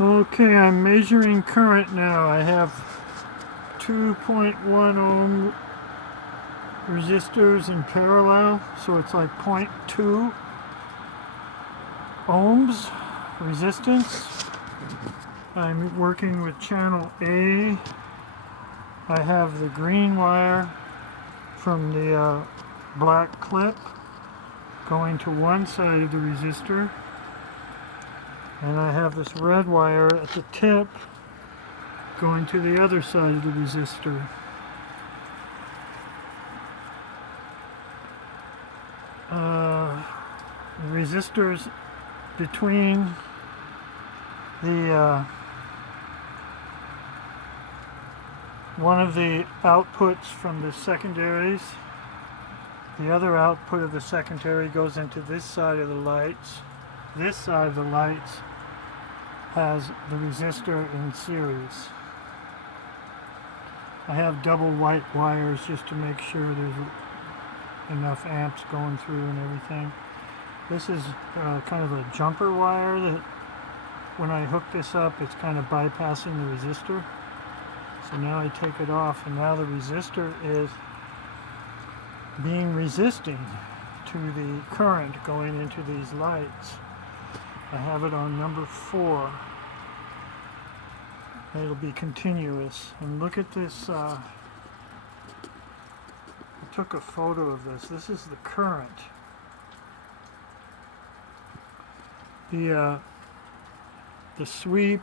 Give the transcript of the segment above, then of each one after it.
Okay, I'm measuring current now. I have 2.1 ohm resistors in parallel, so it's like 0.2 ohms resistance. I'm working with channel A. I have the green wire from the black clip going to one side of the resistor, and I have this red wire at the tip going to the other side of the resistor. The resistors between the one of the outputs from the secondaries, the other output of the secondary goes into this side of the lights. This side of the lights has the resistor in series. I have double white wires just to make sure there's enough amps going through and everything. This is kind of a jumper wire that when I hook this up, it's kind of bypassing the resistor. So now I take it off, and now the resistor is being resisting to the current going into these lights. I have it on number 4. It'll be continuous. And look at this. I took a photo of this. This is the current. The sweep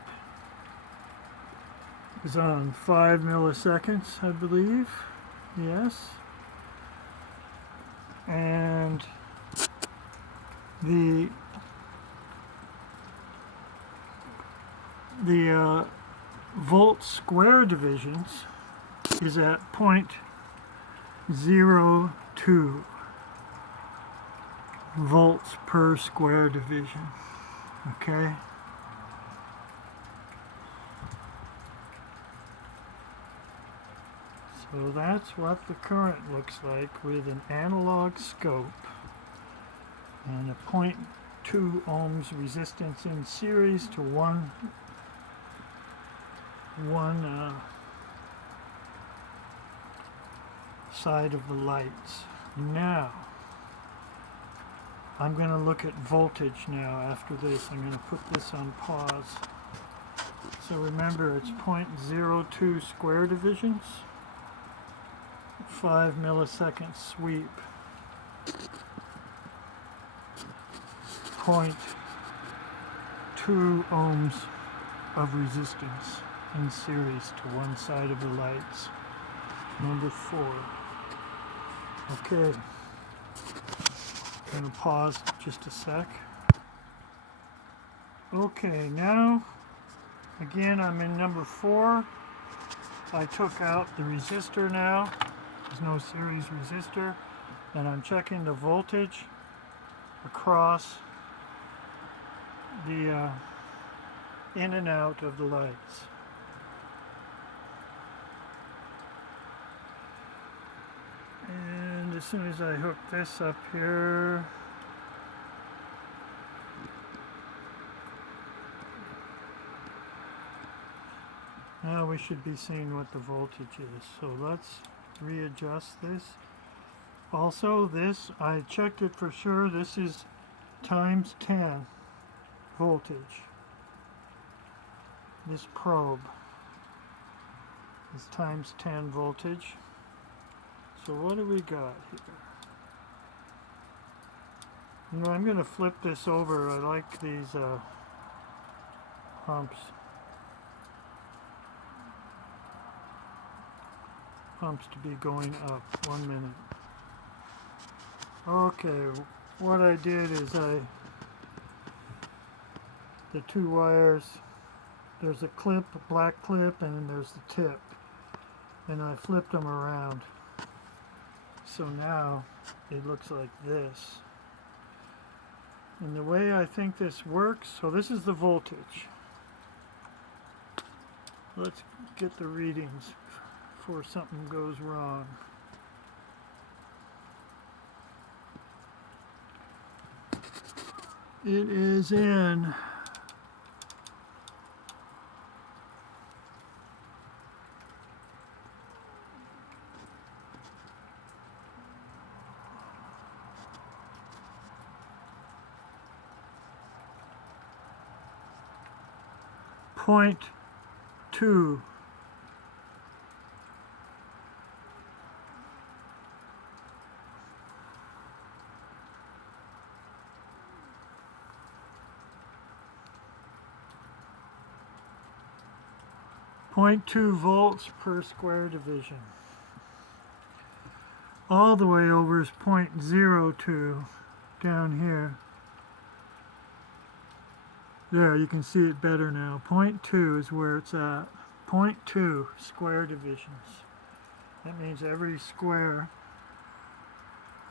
is on 5 milliseconds, I believe. Yes. And the volt square divisions is at 0.02 volts per square division. Okay. So that's what the current looks like with an analog scope and a 0.2 ohms resistance in series to one side of the lights. Now I'm going to look at voltage now. After this, I'm going to put this on pause. So remember, it's 0.02 square divisions, 5 millisecond sweep, 0.2 ohms of resistance in series to one side of the lights. Number 4. Okay. I'm going to pause just a sec. Okay, now again I'm in number 4. I took out the resistor now. There's no series resistor, and I'm checking the voltage across the in and out of the lights. And as soon as I hook this up here, now we should be seeing what the voltage is. So let's readjust this. Also, this, I checked it for sure, this is times 10 voltage. This probe is times 10 voltage. So what do we got here? You know, I'm going to flip this over. I like these pumps to be going up. 1 minute. Okay, what I did is the 2 wires, there's a clip, a black clip, and then there's the tip. And I flipped them around. So now it looks like this. And the way I think this works, so this is the voltage. Let's get the readings before something goes wrong. It is in 0.2. .2 volts per square division. All the way over is 0.02 down here. There, you can see it better now. 0.2 is where it's at. 0.2 square divisions. That means every square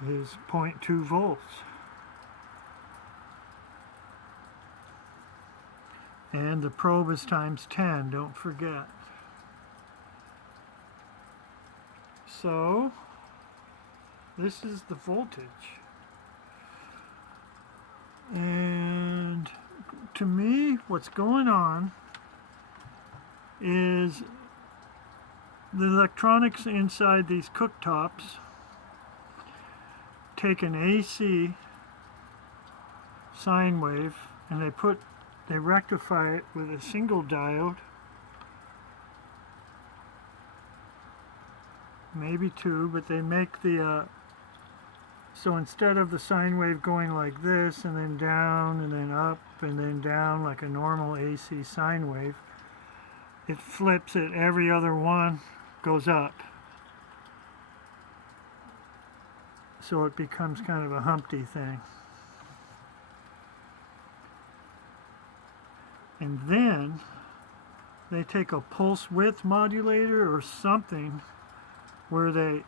is 0.2 volts. And the probe is times 10, don't forget. So, this is the voltage. And to me, what's going on is the electronics inside these cooktops take an AC sine wave and they rectify it with a single diode, maybe two, but they make the so instead of the sine wave going like this and then down and then up and then down like a normal AC sine wave, it flips it. Every other one goes up, so it becomes kind of a Humpty thing. And then they take a pulse width modulator or something where they,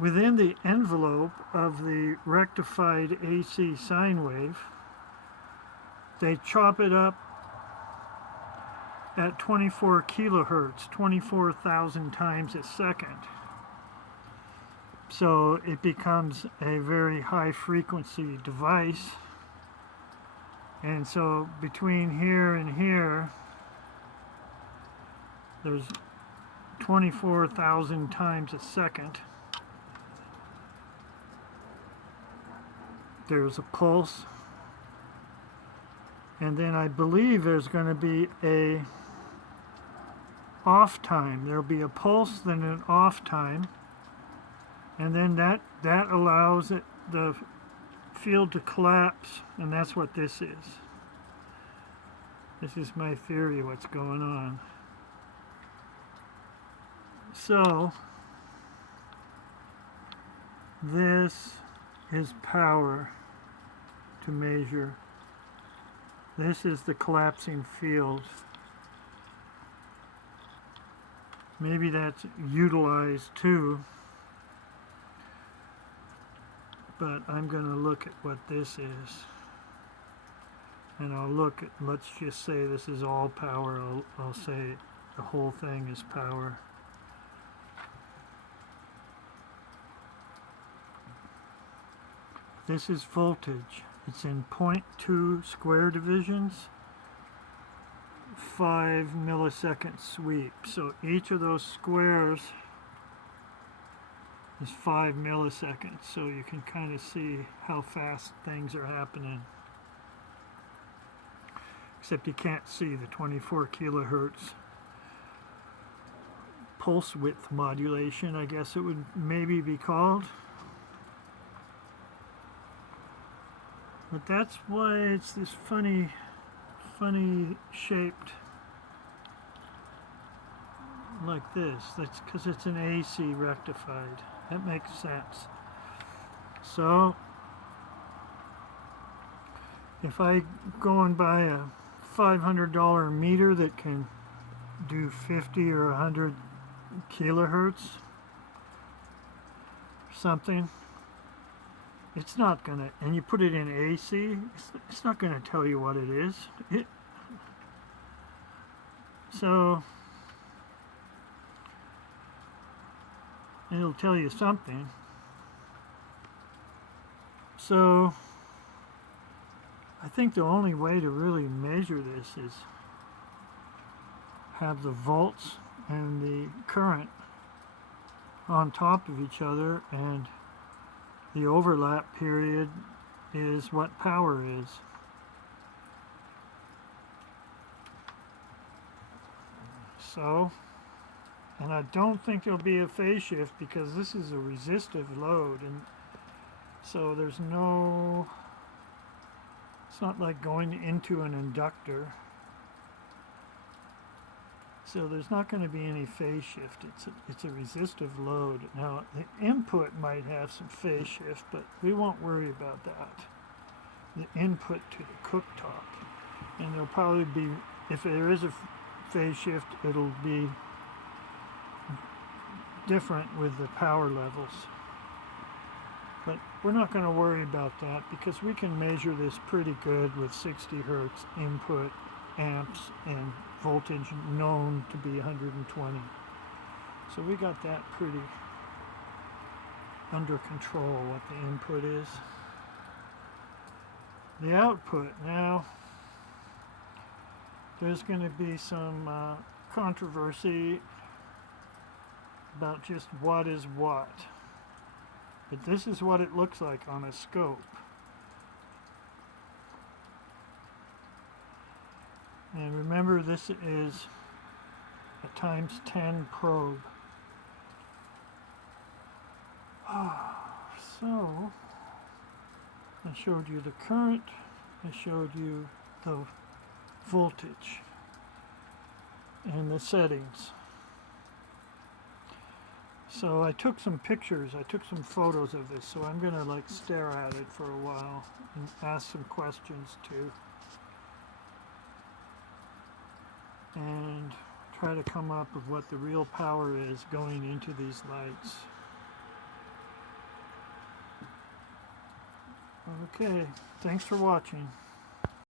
within the envelope of the rectified AC sine wave, they chop it up at 24 kilohertz, 24,000 times a second. So it becomes a very high frequency device. And so between here and here, there's 24,000 times a second. There's a pulse. And then I believe there's going to be a off time. There'll be a pulse, then an off time. And then that allows the field to collapse, and that's what this is. This is my theory of what's going on. So this is power to measure. This is the collapsing field. Maybe that's utilized too. But I'm going to look at what this is. And I'll look at, let's just say this is all power. I'll say the whole thing is power. This is voltage. It's in 0.2 square divisions, 5 millisecond sweep. So each of those squares is 5 milliseconds, so you can kind of see how fast things are happening. Except you can't see the 24 kilohertz pulse width modulation, I guess it would maybe be called. But that's why it's this funny shaped like this. That's because it's an AC rectified. That makes sense. So if I go and buy a $500 meter that can do 50 or 100 kilohertz, something, it's not gonna, and you put it in AC, it's not gonna tell you what it is. So it'll tell you something. So I think the only way to really measure this is have the volts and the current on top of each other, and the overlap period is what power is. so. And I don't think there'll be a phase shift because this is a resistive load, and so there's no, it's not like going into an inductor. So there's not going to be any phase shift. It's a resistive load. Now the input might have some phase shift, but we won't worry about that. The input to the cooktop. And there'll probably be, if there is a phase shift, it'll be different with the power levels. But we're not going to worry about that because we can measure this pretty good with 60 hertz input amps and voltage known to be 120. So we got that pretty under control, what the input is. The output, now there's going to be some controversy about just what is what. But this is what it looks like on a scope. And remember, this is a times 10 probe. So, I showed you the current, I showed you the voltage and the settings. So I took some pictures, I took some photos of this, so I'm going to like stare at it for a while and ask some questions too. And try to come up with what the real power is going into these lights. Okay, thanks for watching.